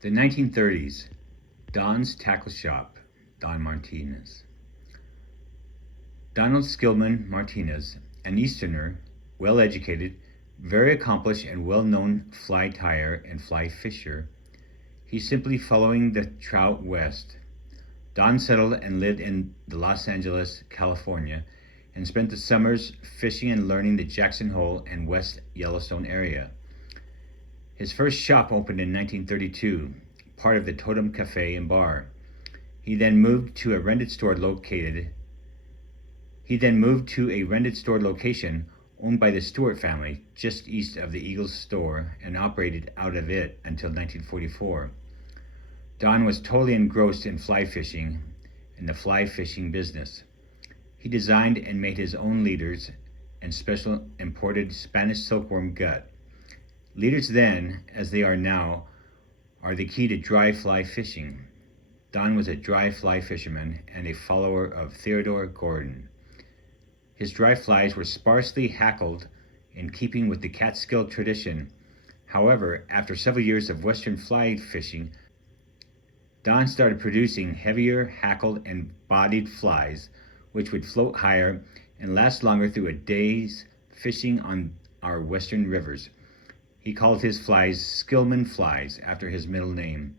The 1930s, Don's Tackle Shop, Don Martinez. Donald Skillman Martinez, an Easterner, well-educated, very accomplished and well-known fly tyer and fly fisher, he's simply following the trout west. Don settled and lived in the Los Angeles, California, and spent the summers fishing and learning the Jackson Hole and West Yellowstone area. His first shop opened in 1932, part of the Totem Cafe and Bar. He then moved to a rented store location owned by the Stewart family just east of the Eagles store and operated out of it until 1944. Don was totally engrossed in fly fishing and the fly fishing business. He designed and made his own leaders and special imported Spanish silkworm gut. Leaders then, as they are now, are the key to dry fly fishing. Don was a dry fly fisherman and a follower of Theodore Gordon. His dry flies were sparsely hackled in keeping with the Catskill tradition. However, after several years of western fly fishing, Don started producing heavier hackled and bodied flies, which would float higher and last longer through a day's fishing on our western rivers. He called his flies Skillman flies after his middle name.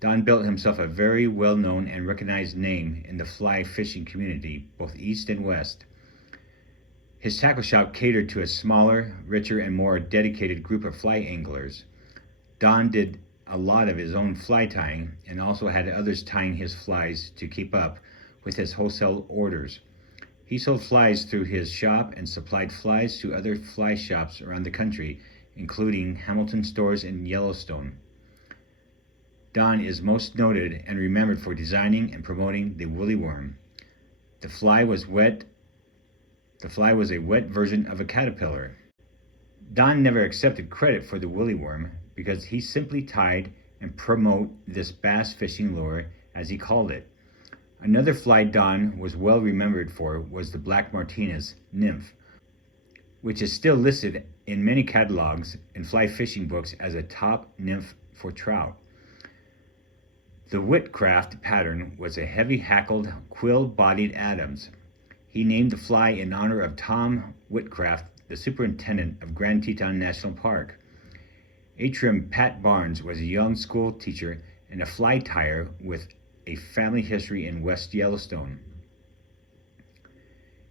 Don built himself a very well-known and recognized name in the fly fishing community, both east and west. His tackle shop catered to a smaller, richer, and more dedicated group of fly anglers. Don did a lot of his own fly tying and also had others tying his flies to keep up with his wholesale orders. He sold flies through his shop and supplied flies to other fly shops around the country, including Hamilton stores in Yellowstone. Don is most noted and remembered for designing and promoting the woolly worm. The fly was a wet version of a caterpillar. Don never accepted credit for the woolly worm because he simply tied and promoted this bass fishing lure, as he called it. Another fly Don was well remembered for was the Black Martinez nymph, which is still listed in many catalogs and fly fishing books as a top nymph for trout. The Whitcraft pattern was a heavy-hackled, quill-bodied Adams. He named the fly in honor of Tom Whitcraft, the superintendent of Grand Teton National Park. Atrium Pat Barnes was a young school teacher and a fly tyer with a family history in West Yellowstone.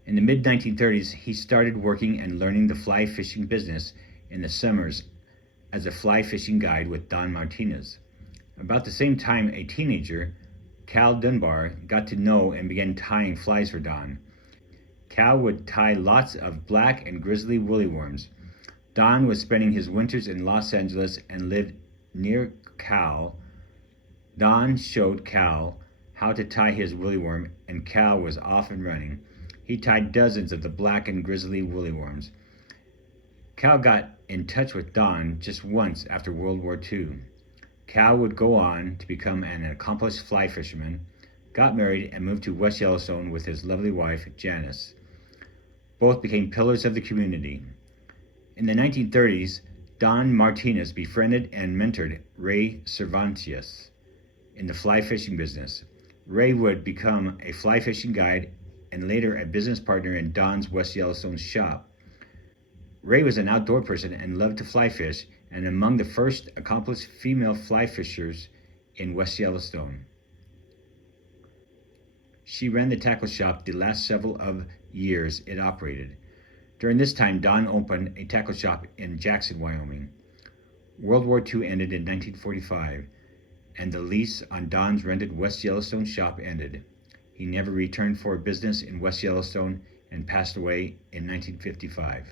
In the mid-1930s, he started working and learning the fly fishing business in the summers as a fly fishing guide with Don Martinez. About the same time, a teenager, Cal Dunbar, got to know and began tying flies for Don. Cal would tie lots of black and grizzly woolly worms. Don was spending his winters in Los Angeles and lived near Cal. Don showed Cal how to tie his woolly worm, and Cal was off and running. He tied dozens of the black and grizzly woolly worms. Cal got in touch with Don just once after World War II. Cal would go on to become an accomplished fly fisherman, got married, and moved to West Yellowstone with his lovely wife, Janice. Both became pillars of the community. In the 1930s, Don Martinez befriended and mentored Ray Cervantes in the fly fishing business. Ray would become a fly fishing guide and later a business partner in Don's West Yellowstone shop. Ray was an outdoor person and loved to fly fish, and among the first accomplished female fly fishers in West Yellowstone. She ran the tackle shop the last several of years it operated. During this time, Don opened a tackle shop in Jackson, Wyoming. World War II ended in 1945, and the lease on Don's rented West Yellowstone shop ended. He never returned for business in West Yellowstone and passed away in 1955.